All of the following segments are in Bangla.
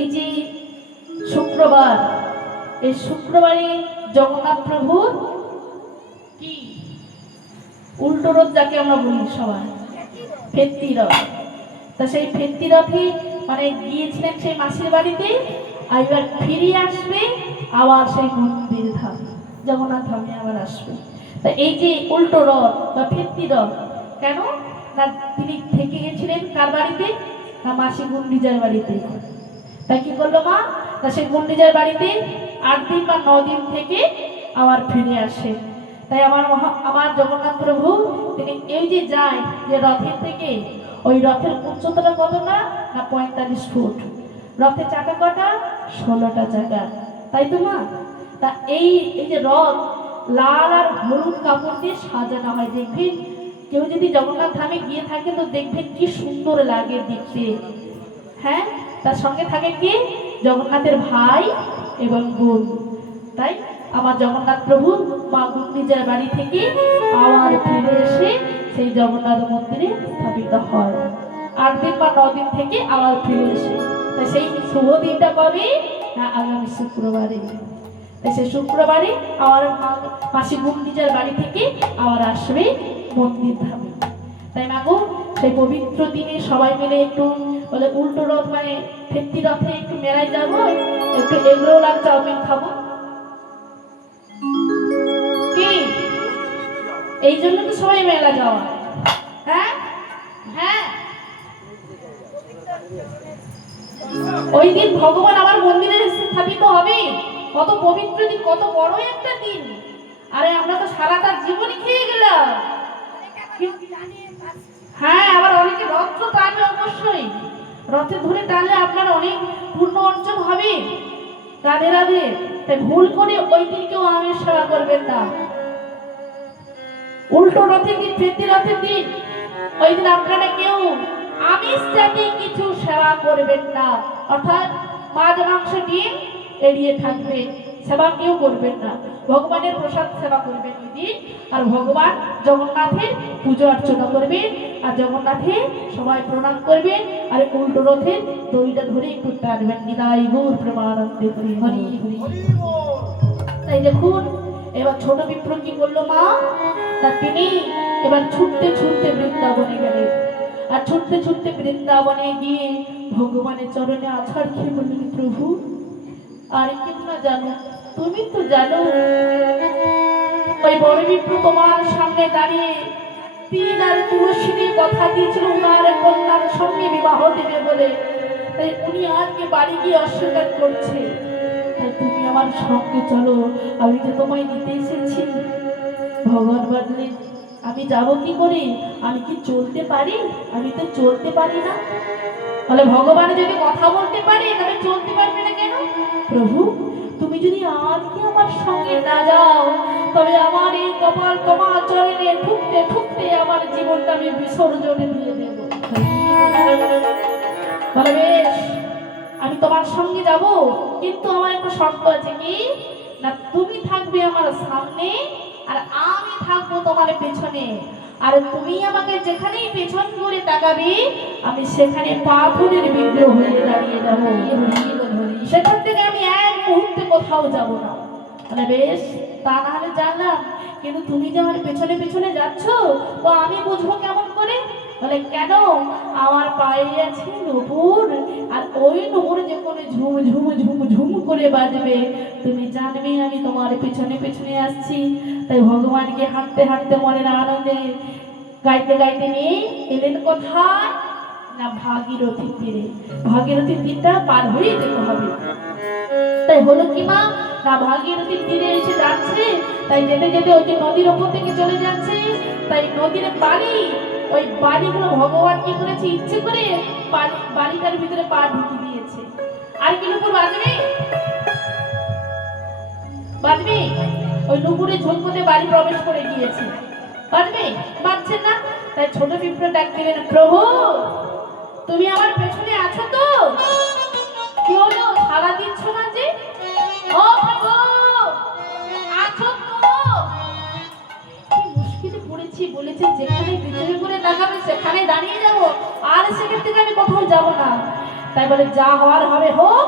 এই যে শুক্রবার, এই শুক্রবারে জগন্নাথ প্রভুর কি উল্টো রথ যাকে আমরা বলি সবাই, ফেত্তি রথ। তা সেই ফেত্তি রথে মানে গিয়েছিলেন সেই মাসির বাড়িতে, আর এবার ফিরে আসবে আবার সেই মন্দির ধাম, জগন্নাথ ধামে আবার আসবে। তা এই যে উল্টো রথ বা ফেত্তি রথ কেন না, তিনি থেকে গেছিলেন কার বাড়িতে না মাসি গুন্ডিজার বাড়িতে। তাই কি করলো মা না সেই গুন্ডিজার বাড়িতে 8 দিন বা 9 দিন থেকে আবার ফিরে আসে। তাই আমার জগন্নাথ প্রভু তিনি এই যে যায় যে রথের থেকে, ওই রথের উচ্চতাটা কত না 45 ফুট, রথের চাকা কটা 16টা চাকা, তাই তো মা। তা এই যে রথ লাল আর হলুদ কাপড় দিয়ে সাজানো হয়, দেখবেন কেউ যদি জগন্নাথ ধামে গিয়ে থাকে তো দেখবেন কি সুন্দর লাগে দেখতে। হ্যাঁ, তার সঙ্গে থাকে কি জগন্নাথের ভাই এবং বোন। তাই আমার জগন্নাথ প্রভু মা গুন্ডিজার বাড়ি থেকে আবার ফিরে এসে সেই জগন্নাথ মন্দিরে স্থাপিত হয়। 8 দিন বা 9 দিন থেকে আবার ফিরে এসে, তাই সেই শুভ দিনটা কবে না আগামী শুক্রবারে। তাই সেই শুক্রবারে আমার মাসি গুন্ডিজার বাড়ি থেকে আবার আসবে মন্দির ধামে। তাই মাগো সেই পবিত্র দিনে সবাই মিলে একটু বলে উল্টো রথ মানে ফেত্তি রথে একটু মেলায় যাবো, একটু এগরোল আর চাউমিন খাবো, কি এই জন্য তো সবাই মেলা যাওয়া। হ্যাঁ হ্যাঁ, ওই দিন ভগবান আবার মন্দিরে স্থাপিত হবে, কত পবিত্র দিন, কত বড় একটা দিন। আরে আমরা তো সারাটা জীবনই খেয়ে গেলাম। হ্যাঁ, আবার অনেকে রথ তো টানবে, অবশ্যই রথে ধরে টানলে আপনার অনেক পূর্ণ অর্জন হবে। রাধে রাধে। তাই ভুল করে ওই দিন কেউ আমিষ সেবা করবেন না। উল্টো রথের দিন, ফেত্তি রথের দিন, ওই দিন আপনারা কেউ আমিষ জাতীয় কিছু সেবা করবেন না, অর্থাৎ মাছ মাংস ডিম এড়িয়ে থাকবে, সেবা কেউ করবেন না। ভগবানের প্রসাদ সেবা করবেন ওই দিন, আর ভগবান জগন্নাথের পুজো অর্চনা করবেন, আর জগন্নাথে সবাই প্রণাম করবেন, আর উল্টো রথের দড়িটা ধরে একটু টানবেন, নিতাই গৌর প্রেমানন্দে হরি হরি হরি। তাই দেখুন এবার ছোট বিপ্র কি করলো মা, তা তিনি এবার ছুটতে ছুটতে বৃন্দাবনে গেলেন, আর ছুটতে ছুটতে বৃন্দাবনে গিয়ে ভগবানের চরণে আছাড় খেয়ে বললেন, প্রভু আর কেউ না জানো, তুমি তো জানো ওই বড় বিপ্র তোমার সামনে দাঁড়িয়ে তিন আর তুলসীর কথা দিয়েছিল উনার কন্যার সঙ্গে বিবাহ দেবে বলে, তাই উনি আজকে বাড়ি গিয়ে অস্বীকার করছে। তাই তুমি আমার সঙ্গে চলো, আমি তো তোমায় নিতে এসেছি। ভগবান বললেন, আমি যাব কি করে, আমি কি চলতে পারি, আমি তো চলতে পারি না। বলে ভগবান যদি কথা বলতে পারে তবে চলতে পারবে না কেন। প্রভু তুমি যদি আজকে আমার সঙ্গে না যাও তবে আমার এই কপাল তোমার চরণে ঠুকতে ঠুকতে আমার জীবনটা আমি বিসর্জনে দিয়ে দেব। বলে বেশ, আমি তোমার সঙ্গে যাব, কিন্তু আমার একটা শর্ত আছে, কি না তুমি থাকবে আমার সামনে আর আমি থাকবো তোমার পেছনে, আর তুমি আমাকে যেখানেই পেছন করে তাকাবে আমি সেখানে পাথরের বিগ্রহ হয়ে দাঁড়িয়ে যাবো, সেখান থেকে আমি এক মুহূর্তে কোথাও যাব না। মানে বেশ, তা না হলে জানলাম, কিন্তু তুমি যে আমার পেছনে পেছনে যাচ্ছ তো আমি বুঝবো কেমন করে। বলে কেন, আমার পায়ে আছে নূপুর, আর ওই নূপুর যে কোনো ঝুম ঝুম ঝুম ঝুম করে বাজবে তুমি জানবে আমি তোমার পেছনে পেছনে আসছি। তাই ভগবানকে হাঁটতে হাঁটতে মনের আনন্দে গাইতে গাইতে নিয়ে এলেন কোথায় না ভাগীরথী তীরে। ভাগীরথী তীরটা পার হয়ে যেতে হবে। তাই হলো কি মা না ভাগীরথী তীরে এসে যাচ্ছে, তাই যেতে যেতে ওই যে নদীর ওপর থেকে চলে যাচ্ছে, তাই নদীর বাড়ি, ওই বাড়িগুলো ভগবান কি করেছে ইচ্ছে করে বাড়িটার ভিতরে পা ঢুকিয়ে দিয়েছে। আর কি নুপুর বাজবে, বাজবে ওই নুপুরে ঝুলকোতে বাড়ি প্রবেশ করে গিয়েছে, বাজবে, বাজছে না। তাই ছোট বিপ্র ডাক দিলেন, প্রভু তুমি আমার পেছনে আছো তো, কি হলো সাড়া দিচ্ছ না যে, ও প্রভু আছো তো। কি মুশকিলে পড়েছি, বলেছে যেখানে পিছনে করে তাকাবে সেখানে দাঁড়িয়ে যাব, আর সেখান থেকে আমি কোথাও যাব না। তাই বলে যা হওয়ার হবে হোক,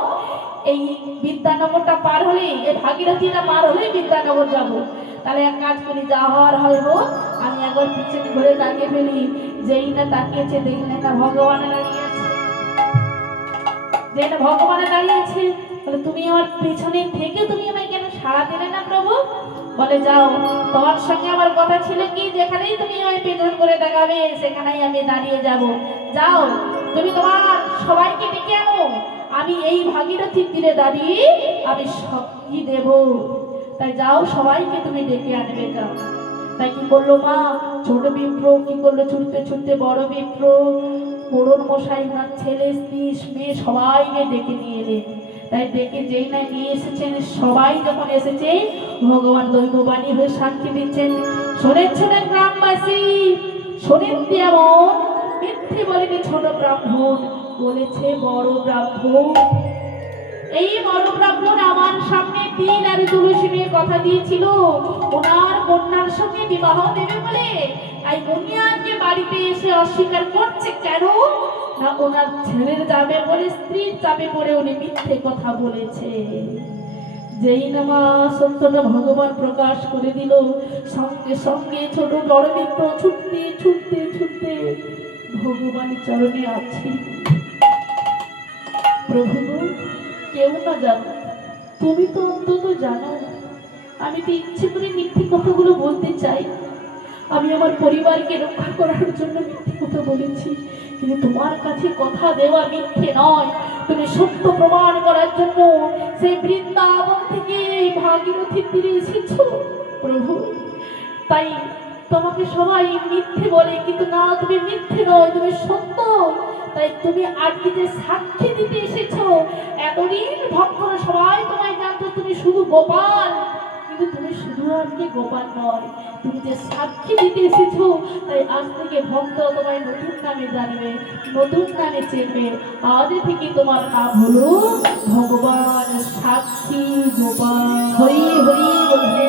এই বিদ্যানগরটা পার হলেই, এই ভাগীরথীটা পার হলেই বিদ্যানগর যাব। তাহলে এক কাজ করি, যা হওয়ার হয় হোক, আমি একবার পিছনে ঘুরে তাকিয়ে ফেলি। যেই না তাকিয়েছে দেখলেন না ভগবানে দাঁড়িয়েছে, যেই না ভগবানে দাঁড়িয়েছে। বলে তুমি আমার পিছনে থেকে তুমি আমায় কেন সাড়া দিলে না প্রভু? বলে যাও, তোমার সঙ্গে আমার কথা ছিল কি, যেখানেই তুমি আমায় পেছন করে দেখাবে সেখানেই আমি দাঁড়িয়ে যাব। যাও, তুমি তোমার সবাইকে ডেকে আনো, আমি এই ভাগীরথীর তীরে দাঁড়িয়ে আমি শক্তি দেব। তাই যাও, সবাইকে তুমি ডেকে আনবে, যাও। তাই কি করলো মা? ছোট বিপ্র কি করলো? ছুটতে ছুটতে বড় বিপ্র, মোড়ল মশাই, ওনার ছেলে, স্ত্রী, মেয়ে সবাইকে ডেকে নিয়ে এলেন। তাই ডেকে যেই না নিয়ে এসেছেন, সবাই যখন এসেছে, ভগবান দৈববাণী হয়ে সাক্ষী দিচ্ছেন, শোনেন শোনেন গ্রামবাসী, শোনেন তেমন মিথ্যে বলেনি ছোট ব্রাহ্মণ, বলেছে বড় ব্রাহ্মণ। এই বড় ব্রাহ্মণ আমার সামনে তিল আর তুলসী নিয়ে কথা দিয়েছিল ওনার কন্যার সঙ্গে বিবাহ দেবে বলে। তাই বুনিয়াদকে বাড়িতে এসে অস্বীকার করছে কেন? না, ওনার ছেলের যাবে বলে, স্ত্রীর চাপে পড়ে উনি মিথ্যে কথা বলেছে। যেই না মা সত্যটা ভগবান প্রকাশ করে দিল, সঙ্গে সঙ্গে ছোট বড় মিত্র ছুটতে ছুটতে ছুটতে ভগবানের চরণে আছে। প্রভু, কেউ না জানো, তুমি তো অন্তত জানো। আমি তো ইচ্ছে করে মিথ্যে কথাগুলো বলতে চাই, আমি আমার পরিবারকে রক্ষা করার জন্য মিথ্যে কথা বলেছি, কিন্তু তোমার কাছে কথা দেওয়া মিথ্যে নয়, তুমি সত্য প্রমাণ করার জন্য সেই বৃন্দাবন থেকে এই ভাগীরথীর তীরে এসেছো প্রভু। তাই তোমাকে সবাই মিথ্যে বলে, কিন্তু না, তুমি মিথ্যে নয়, তুমি সত্য। তাই তুমি আজকে যে সাক্ষী দিতে এসেছো, এতদিন ভক্তরা সবাই তোমায় জানতো তুমি শুধু গোপাল, কিন্তু তুমি শুধু আজকে গোপাল নয়, তুমি যে সাক্ষী দিতে এসেছো, তাই আজ থেকে ভক্ত তোমায় নতুন নামে জানবে, নতুন নামে চেনবে। আজ থেকে তোমার নাম হলো ভগবান সাক্ষী গোপাল। হরি হরি বলবে।